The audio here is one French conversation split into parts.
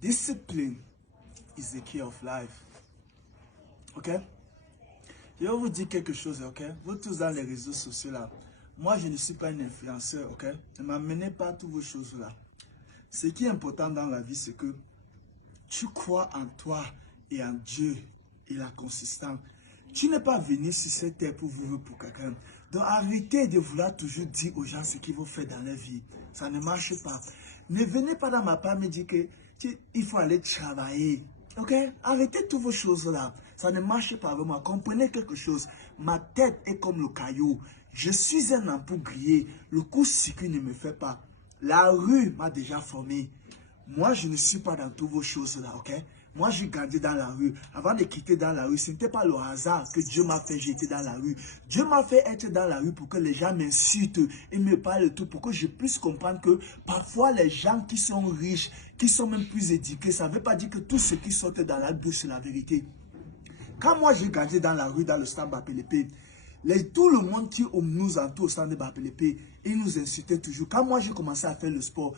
Discipline is the key of life. Ok? Je vais vous dire quelque chose, ok? Vous tous dans les réseaux sociaux là. Moi, je ne suis pas un influenceur, ok? Ne m'amenez pas toutes vos choses là. Ce qui est important dans la vie, c'est que tu crois en toi et en Dieu et la consistance. Tu n'es pas venu sur cette terre pour vivre pour quelqu'un. Donc arrêtez de vouloir toujours dire aux gens ce qu'ils vont faire dans leur vie. Ça ne marche pas. Ne venez pas dans ma part me dire qu'il faut aller travailler. Ok? Arrêtez toutes vos choses là. Ça ne marche pas vraiment. Comprenez quelque chose. Ma tête est comme le caillou. Je suis un ampoule grillé. Le coup-circuit ne me fait pas. La rue m'a déjà formé. Moi, je ne suis pas dans toutes vos choses là, ok? Moi, j'ai grandi dans la rue. Avant de quitter dans la rue, ce n'était pas le hasard que Dieu m'a fait j'étais dans la rue. Dieu m'a fait être dans la rue pour que les gens m'insultent et me parlent de tout, pour que je puisse comprendre que parfois les gens qui sont riches, qui sont même plus éduqués, ça ne veut pas dire que tout ce qui sortent dans la rue, c'est la vérité. Quand moi, j'ai grandi dans la rue, dans le stade Bapelépé, tout le monde qui nous entoure au stade de Bapelépé, ils nous insultaient toujours. Quand moi, j'ai commencé à faire le sport,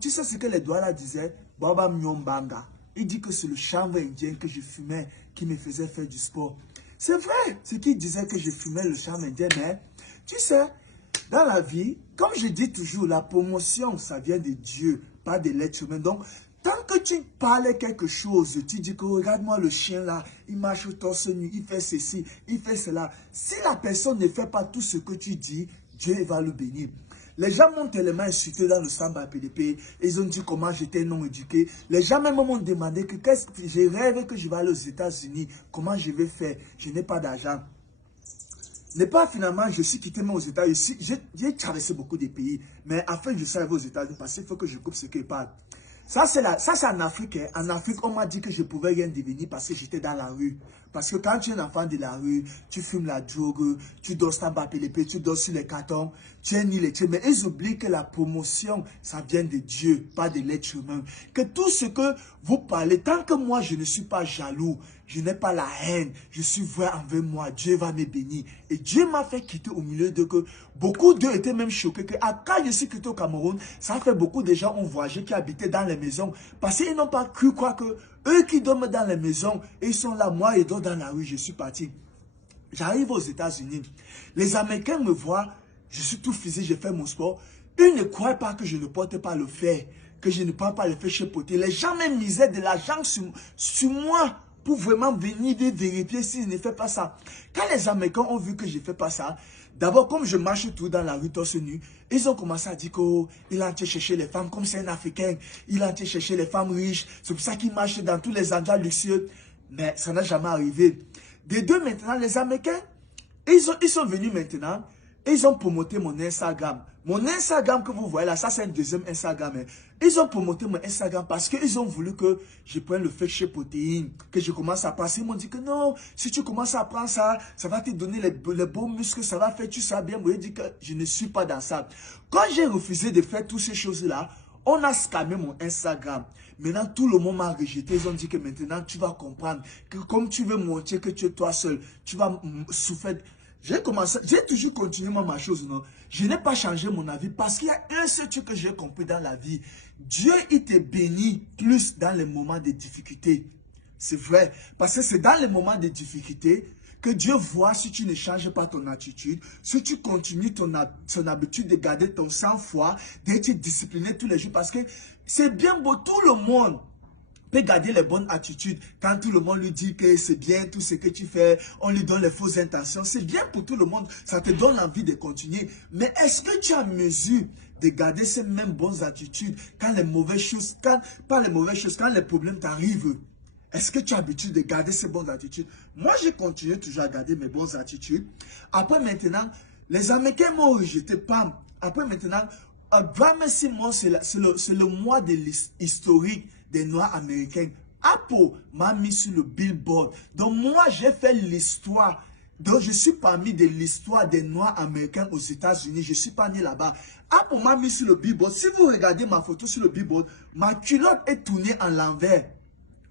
tu sais ce que les Douala disaient? Baba Myombanga. Il dit que c'est le chanvre indien que je fumais qui me faisait faire du sport. C'est vrai, ce qu'il disait que je fumais le chanvre indien, mais tu sais, dans la vie, comme je dis toujours, la promotion, ça vient de Dieu, pas de l'être humain. Donc, tant que tu parles quelque chose, tu dis que regarde-moi le chien là, il marche au torse nu, il fait ceci, il fait cela. Si la personne ne fait pas tout ce que tu dis, Dieu va le bénir. Les gens m'ont tellement insulté dans le Samba PDP, ils ont dit comment j'étais non éduqué. Les gens même m'ont demandé que je rêve que je vais aller aux États-Unis, comment je vais faire, je n'ai pas d'argent. N'est pas finalement, je suis quitté aux États-Unis. J'ai traversé beaucoup de pays, mais afin je sois arrivé aux États-Unis, parce qu'il faut que je coupe ce qu'il parle. Ça, c'est en Afrique. Hein. En Afrique, on m'a dit que je ne pouvais rien devenir parce que j'étais dans la rue. Parce que quand tu es un enfant de la rue, tu fumes la drogue, tu dors sans l'épée, tu dors sur les cartons, tu es ni les tués. Mais ils oublient que la promotion, ça vient de Dieu, pas de l'être humain. Que tout ce que vous parlez, tant que moi, je ne suis pas jaloux, je n'ai pas la haine, je suis vrai envers moi, Dieu va me bénir. Et Dieu m'a fait quitter au milieu de que beaucoup d'eux étaient même choqués. Que quand je suis quitté au Cameroun, ça fait beaucoup de gens ont voyagé qui habitaient dans les maisons. Parce qu'ils n'ont pas cru quoi que eux qui dorment dans les maisons, ils sont là, moi, ils dorment dans la rue, je suis parti. J'arrive aux États-Unis. Les Américains me voient, je suis tout physique, je fais mon sport. Ils ne croient pas que je ne porte pas le fer, que je ne prends pas le fer chez Poté. Les gens me misaient de l'argent sur moi pour vraiment venir vérifier s'ils ne font pas ça. Quand les Américains ont vu que je ne fais pas ça, d'abord, comme je marche tout dans la rue torse nu, ils ont commencé à dire qu'il a été chercher les femmes, comme c'est un Africain, il a été chercher les femmes riches, c'est pour ça qu'il marche dans tous les endroits luxueux. Mais ça n'a jamais arrivé. Des deux maintenant, les Américains, ils sont venus maintenant, et ils ont promoté mon Instagram. Mon Instagram que vous voyez là, ça c'est un deuxième Instagram. Hein. Ils ont promoté mon Instagram parce qu'ils ont voulu que je prenne le fake shea protéine, que je commence à passer. Ils m'ont dit que non, si tu commences à prendre ça, ça va te donner les beaux muscles, ça va faire, tu sais bien. Moi, je dis que je ne suis pas dans ça. Quand j'ai refusé de faire toutes ces choses-là, on a scammé mon Instagram. Maintenant, tout le monde m'a rejeté. Ils ont dit que maintenant, tu vas comprendre que comme tu veux montrer que tu es toi seul, tu vas souffrir. J'ai toujours continué ma chose, non. Je n'ai pas changé mon avis parce qu'il y a un seul truc que j'ai compris dans la vie. Dieu, il te bénit plus dans les moments de difficulté. C'est vrai. Parce que c'est dans les moments de difficulté que Dieu voit si tu ne changes pas ton attitude, si tu continues ton habitude de garder ton sang-froid, d'être discipliné tous les jours. Parce que c'est bien beau, tout le monde peut garder les bonnes attitudes quand tout le monde lui dit que c'est bien tout ce que tu fais, on lui donne les fausses intentions. C'est bien pour tout le monde, ça te donne envie de continuer. Mais est-ce que tu as mesure de garder ces mêmes bonnes attitudes quand les mauvaises choses, pas les mauvaises choses, quand les problèmes t'arrivent? Est-ce que tu as l'habitude de garder ces bonnes attitudes? Moi, j'ai continué toujours à garder mes bonnes attitudes. Après, maintenant, les Américains m'ont rejeté. Pam. Après, maintenant, Grammy mois, c'est le mois de l'historique des Noirs américains. Apple m'a mis sur le Billboard. Donc, moi, j'ai fait l'histoire. Donc, je suis parmi de l'histoire des Noirs américains aux États-Unis. Je suis pas né là-bas. Apple m'a mis sur le Billboard. Si vous regardez ma photo sur le Billboard, ma culotte est tournée en l'envers.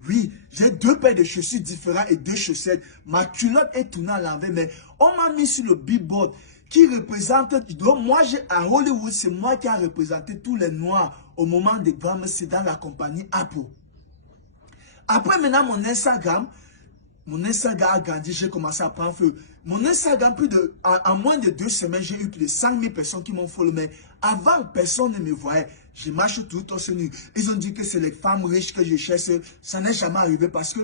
Oui, j'ai deux paires de chaussures différentes et deux chaussettes. Ma culotte est tournée à l'envers, mais on m'a mis sur le Billboard qui représente... Donc moi, à Hollywood, c'est moi qui a représenté tous les Noirs au moment des Grammys, c'est dans la compagnie Apple. Après, maintenant, mon Instagram a grandi, j'ai commencé à prendre feu. Mon Instagram, en moins de 2 semaines, j'ai eu plus de 5 000 personnes qui m'ont follow. Mais avant, personne ne me voyait. Je marche tout torse nu. Ils ont dit que c'est les femmes riches que je cherche. Ça n'est jamais arrivé parce que,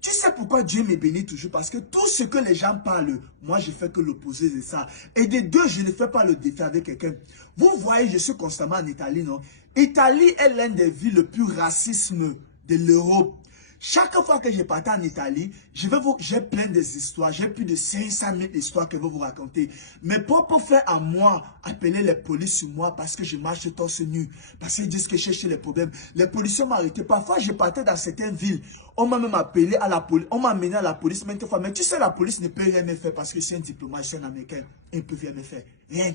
tu sais pourquoi Dieu me bénit toujours? Parce que tout ce que les gens parlent, moi, je fais que l'opposé de ça. Et des deux, je ne fais pas le défi avec quelqu'un. Vous voyez, je suis constamment en Italie, non? Italie est l'une des villes les plus racistes de l'Europe. Chaque fois que je partais en Italie, j'ai plein des histoires. J'ai plus de 500 000 histoires que je vais vous raconter. Mes propres frères à moi appelaient les polices sur moi parce que je marche torse nu. Parce qu'ils disent que je cherche les problèmes. Les policiers m'ont arrêté. Parfois, je partais dans certaines villes. On m'a même appelé à la police. On m'a amené à la police maintes fois. Mais tu sais, la police ne peut rien me faire parce que je suis un diplomate, je suis un Américain. Ils ne peuvent rien me faire. Rien.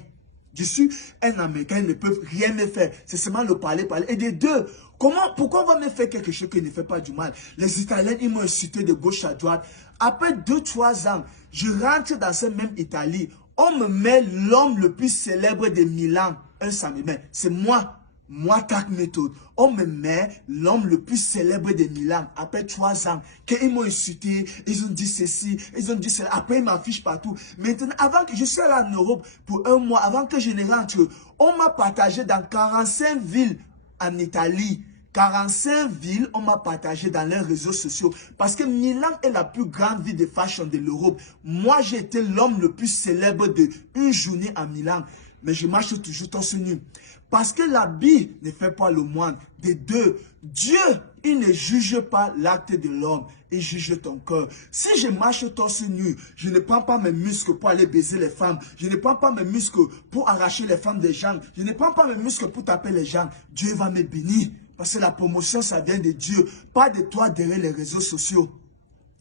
Je suis un Américain, ils ne peuvent rien me faire. C'est seulement le parler. Et des deux, pourquoi on va me faire quelque chose qui ne fait pas du mal? Les Italiens, ils m'ont insulté de gauche à droite. Après 2-3 ans, je rentre dans cette même Italie. On me met l'homme le plus célèbre de Milan. Ça me met. C'est moi. Moi, tac méthode. On me met l'homme le plus célèbre de Milan après 3 ans. Qu'ils m'ont insulté, ils ont dit ceci, ils ont dit cela. Après, ils m'affichent partout. Maintenant, avant que je sois là en Europe pour 1 mois, avant que je ne rentre, on m'a partagé dans 45 villes en Italie. 45 villes, on m'a partagé dans les réseaux sociaux. Parce que Milan est la plus grande ville de fashion de l'Europe. Moi, j'ai été l'homme le plus célèbre de une journée à Milan. Mais je marche toujours torse nu. Parce que l'habit ne fait pas le moine. Des deux, Dieu, il ne juge pas l'acte de l'homme. Il juge ton cœur. Si je marche torse nu, je ne prends pas mes muscles pour aller baiser les femmes. Je ne prends pas mes muscles pour arracher les femmes des gens. Je ne prends pas mes muscles pour taper les gens. Dieu va me bénir. Parce que la promotion, ça vient de Dieu. Pas de toi derrière les réseaux sociaux.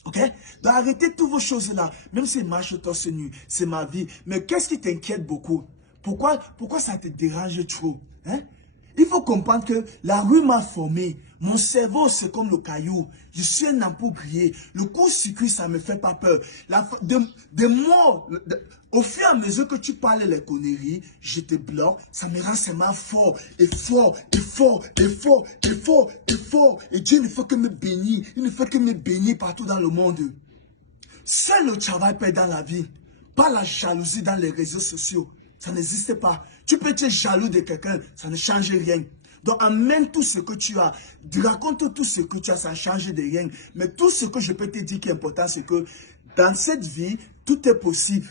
Ok? Donc arrêtez toutes vos choses-là. Même si je marche torse nu, c'est ma vie. Mais qu'est-ce qui t'inquiète beaucoup? Pourquoi ça te dérange trop? Hein? Il faut comprendre que la rue m'a formé. Mon cerveau, c'est comme le caillou. Je suis un ampoule grillé. Le court-circuit, ça ne me fait pas peur. Au fur et à mesure que tu parles les conneries, je te bloque. Ça me rend seulement fort, et fort, et fort, et fort, et fort, et fort. Et Dieu ne fait que me bénir. Il ne fait que me bénir partout dans le monde. Seul le travail paie dans la vie. Pas la jalousie dans les réseaux sociaux. Ça n'existe pas. Tu peux être jaloux de quelqu'un, ça ne change rien. Donc, amène tout ce que tu as. Raconte tout ce que tu as, ça ne change de rien. Mais tout ce que je peux te dire qui est important, c'est que dans cette vie, tout est possible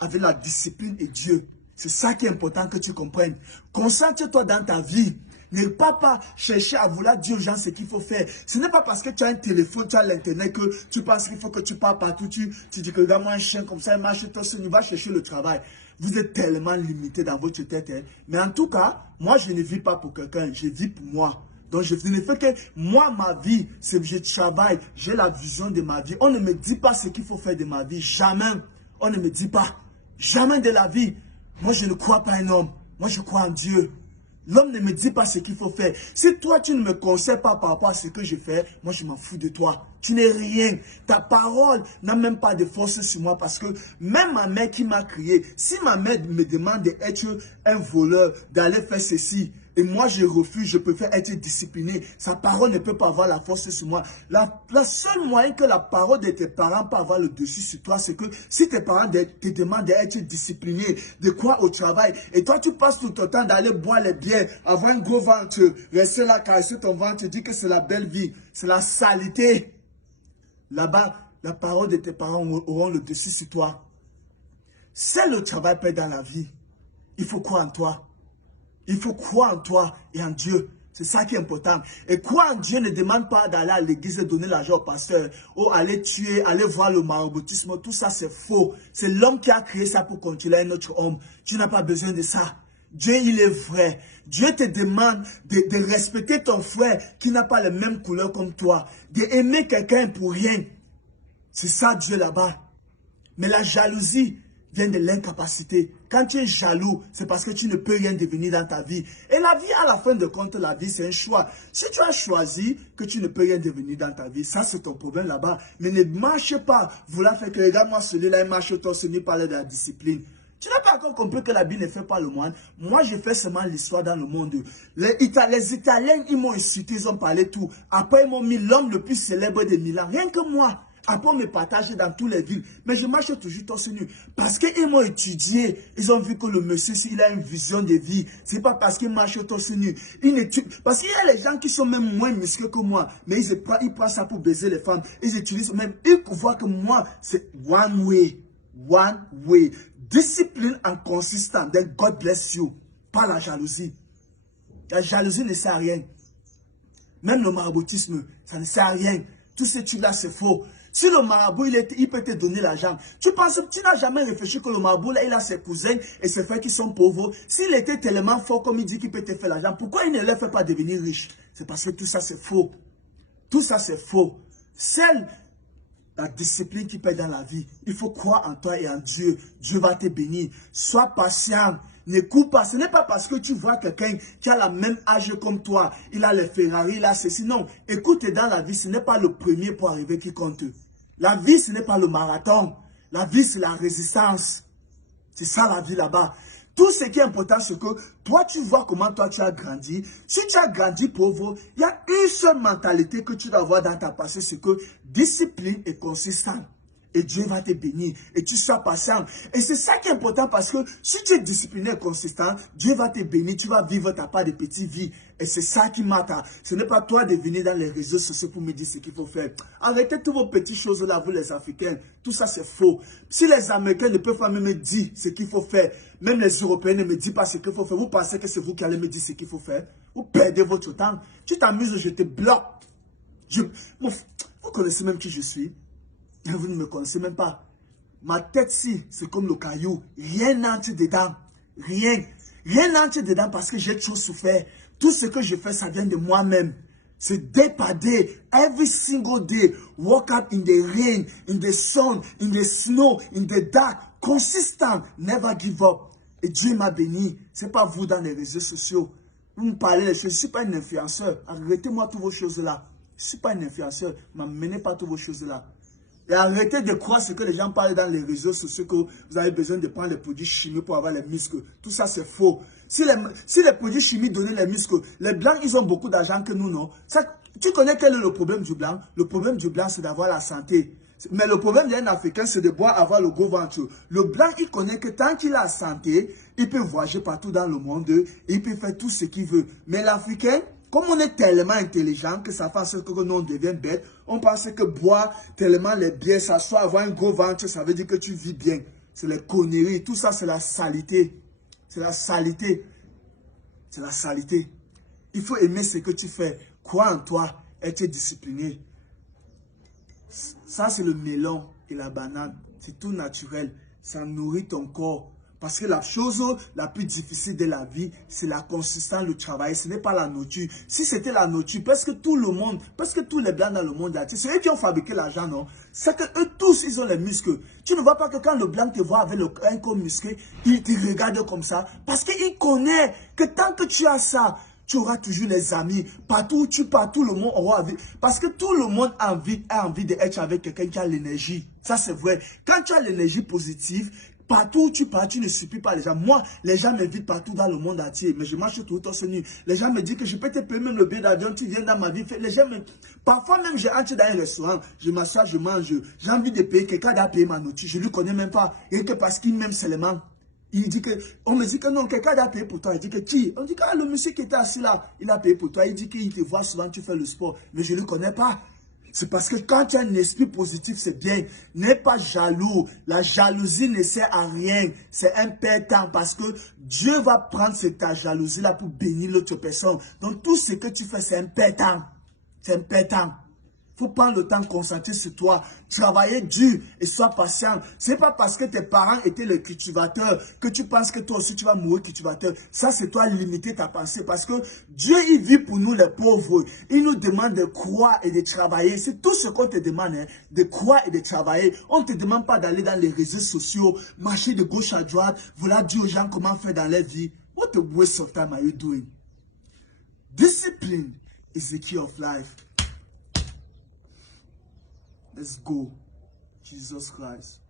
avec la discipline et Dieu. C'est ça qui est important que tu comprennes. Concentre-toi dans ta vie. Ne pas chercher à vouloir dire aux gens ce qu'il faut faire. Ce n'est pas parce que tu as un téléphone, tu as l'internet que tu penses qu'il faut que tu parles partout. Tu dis que regarde-moi un chien comme ça, il marche, toi, tu vas chercher le travail. Vous êtes tellement limité dans votre tête. Hein. Mais en tout cas, moi, je ne vis pas pour quelqu'un, je vis pour moi. Donc, je ne fais que moi, ma vie, c'est que je travaille, j'ai la vision de ma vie. On ne me dit pas ce qu'il faut faire de ma vie. Jamais. On ne me dit pas. Jamais de la vie. Moi, je ne crois pas en un homme. Moi, je crois en Dieu. L'homme ne me dit pas ce qu'il faut faire. Si toi, tu ne me conseilles pas par rapport à ce que je fais, moi, je m'en fous de toi. Tu n'es rien. Ta parole n'a même pas de force sur moi parce que même ma mère qui m'a crié, si ma mère me demande d'être un voleur, d'aller faire ceci, et moi je refuse, je préfère être discipliné. Sa parole ne peut pas avoir la force sur moi. La seule moyen que la parole de tes parents peut avoir le dessus sur toi, c'est que si tes parents te demandent d'être discipliné, de quoi au travail, et toi tu passes tout ton temps d'aller boire les bières, avoir un gros ventre, rester là, caresser ton ventre, dire que c'est la belle vie, c'est la saleté. Là-bas, la parole de tes parents auront le dessus sur toi. C'est le travail paie dans la vie. Il faut croire en toi. Il faut croire en toi et en Dieu. C'est ça qui est important. Et croire en Dieu ne demande pas d'aller à l'église et donner l'argent au pasteur. Ou aller tuer, aller voir le maraboutisme. Tout ça, c'est faux. C'est l'homme qui a créé ça pour contrôler un autre homme. Tu n'as pas besoin de ça. Dieu, il est vrai. Dieu te demande de respecter ton frère qui n'a pas les mêmes couleurs comme toi. D'aimer quelqu'un pour rien. C'est ça Dieu là-bas. Mais la jalousie vient de l'incapacité. Quand tu es jaloux, c'est parce que tu ne peux rien devenir dans ta vie. Et la vie, à la fin de compte, la vie, c'est un choix. Si tu as choisi que tu ne peux rien devenir dans ta vie, ça, c'est ton problème là-bas. Mais ne marche pas. Vouloir faire que, regarde-moi celui-là, il marche, toi, celui parler de la discipline. Tu n'as pas encore compris que la Bible ne fait pas le moine. Moi, je fais seulement l'histoire dans le monde. Les Italiens, ils m'ont insulté, ils ont parlé tout. Après, ils m'ont mis l'homme le plus célèbre de Milan. Rien que moi. Après, on me partage dans toutes les villes. Mais je marche toujours torse nu. Parce qu'ils m'ont étudié. Ils ont vu que le monsieur, il a une vision de vie. C'est pas parce qu'il marche torse nu. Parce qu'il y a les gens qui sont même moins musclés que moi. Mais ils prennent ça pour baiser les femmes. Ils utilisent même. Ils voient que moi, c'est one way. One way. Discipline and consistent. Then God bless you. Pas la jalousie. La jalousie ne sert à rien. Même le maraboutisme, ça ne sert à rien. Tout ce truc-là, c'est faux. Si le marabout, il peut te donner l'argent. Tu penses, tu n'as jamais réfléchi que le marabout, là, il a ses cousins et ses frères qui sont pauvres. S'il était tellement fort comme il dit qu'il peut te faire l'argent, pourquoi il ne les fait pas devenir riche? C'est parce que tout ça, c'est faux. Tout ça, c'est faux. Seule la discipline qui paie dans la vie. Il faut croire en toi et en Dieu. Dieu va te bénir. Sois patient. N'écoute pas. Ce n'est pas parce que tu vois quelqu'un qui a la même âge comme toi. Il a les Ferrari, il a ceci. Non. Écoute, dans la vie, ce n'est pas le premier pour arriver qui compte. La vie, ce n'est pas le marathon. La vie, c'est la résistance. C'est ça la vie là-bas. Tout ce qui est important, c'est que toi, tu vois comment toi, tu as grandi. Si tu as grandi pauvre, il y a une seule mentalité que tu dois avoir dans ta passé, c'est que discipline est consistante. Et Dieu va te bénir. Et tu sois patient. Et c'est ça qui est important parce que si tu es discipliné et consistant, Dieu va te bénir. Tu vas vivre ta part de petite vie. Et c'est ça qui m'attend. Ce n'est pas toi de venir dans les réseaux sociaux pour me dire ce qu'il faut faire. Arrêtez toutes vos petites choses là, vous les Africains. Tout ça, c'est faux. Si les Américains ne peuvent pas me dire ce qu'il faut faire, même les Européens ne me disent pas ce qu'il faut faire, vous pensez que c'est vous qui allez me dire ce qu'il faut faire? Vous perdez votre temps. Tu t'amuses, je te bloque. Vous connaissez même qui je suis. Vous ne me connaissez même pas. Ma tête, si, c'est comme le caillou. Rien n'entre dedans. Rien. Rien n'entre dedans parce que j'ai trop souffert. Tout ce que je fais, ça vient de moi-même. C'est day by day. Every single day. Walk out in the rain, in the sun, in the snow, in the dark. Consistent. Never give up. Et Dieu m'a béni. Ce n'est pas vous dans les réseaux sociaux. Vous me parlez des choses. Je ne suis pas un influenceur. Arrêtez-moi toutes vos choses-là. Je ne suis pas un influenceur. Ne m'amenez pas toutes vos choses-là. Et arrêtez de croire ce que les gens parlent dans les réseaux sociaux, que vous avez besoin de prendre les produits chimiques pour avoir les muscles. Tout ça, c'est faux. Si les produits chimiques donnaient les muscles, les blancs, ils ont beaucoup d'argent que nous, non. Ça, tu connais quel est le problème du blanc? Le problème du blanc, c'est d'avoir la santé. Mais le problème d'un Africain, c'est de boire, avoir le gros ventre. Le blanc, il connaît que tant qu'il a la santé, il peut voyager partout dans le monde, et il peut faire tout ce qu'il veut. Mais l'Africain, comme on est tellement intelligent que ça fasse que nous on devient bête, on pense que boire tellement les bières, s'asseoir, avoir un gros ventre, ça veut dire que tu vis bien. C'est les conneries. Tout ça, c'est la saleté. C'est la saleté. C'est la saleté. Il faut aimer ce que tu fais. Crois en toi. Être discipliné. Ça, c'est le melon et la banane. C'est tout naturel. Ça nourrit ton corps. Parce que la chose la plus difficile de la vie, c'est la consistance, le travail. Ce n'est pas la nourriture. Si c'était la nourriture, presque tout le monde, presque tous les blancs dans le monde, c'est eux qui ont fabriqué l'argent, non? C'est que eux tous, ils ont les muscles. Tu ne vois pas que quand le blanc te voit avec un corps musclé, il te regarde comme ça. Parce qu'il connaît que tant que tu as ça, tu auras toujours des amis. Partout où tu pars, tout le monde aura envie. Parce que tout le monde a envie d'être avec quelqu'un qui a l'énergie. Ça, c'est vrai. Quand tu as l'énergie positive, partout où tu pars, tu ne supplies pas les gens. Moi, les gens m'invitent partout dans le monde entier, mais je marche tout le temps nu. Les gens me disent que je peux te payer même le billet d'avion, tu viens dans ma vie. Les gens Parfois même, je entre dans un restaurant, je m'assois, je mange, j'ai envie de payer, quelqu'un doit payer ma nourriture, je ne lui connais même pas. Et que parce qu'il m'aime seulement. Il dit que, on me dit que non, quelqu'un doit payer pour toi. Il dit que qui? On dit que le monsieur qui était assis là, il a payé pour toi. Il dit qu'il te voit souvent, tu fais le sport, mais je ne le connais pas. C'est parce que quand tu as un esprit positif, c'est bien. N'aie pas jaloux. La jalousie ne sert à rien. C'est un perdant parce que Dieu va prendre ta jalousie-là pour bénir l'autre personne. Donc tout ce que tu fais, c'est un perdant. C'est un perdant. Il faut prendre le temps de concentrer sur toi, travailler dur et sois patient. Ce n'est pas parce que tes parents étaient les cultivateurs que tu penses que toi aussi tu vas mourir cultivateur. Ça, c'est toi limiter ta pensée parce que Dieu, il vit pour nous les pauvres. Il nous demande de croire et de travailler. C'est tout ce qu'on te demande, hein, de croire et de travailler. On ne te demande pas d'aller dans les réseaux sociaux, marcher de gauche à droite, voilà dire aux gens comment faire dans leur vie. What a waste of time are you doing? Discipline is the key of life. Let's go. Jesus Christ.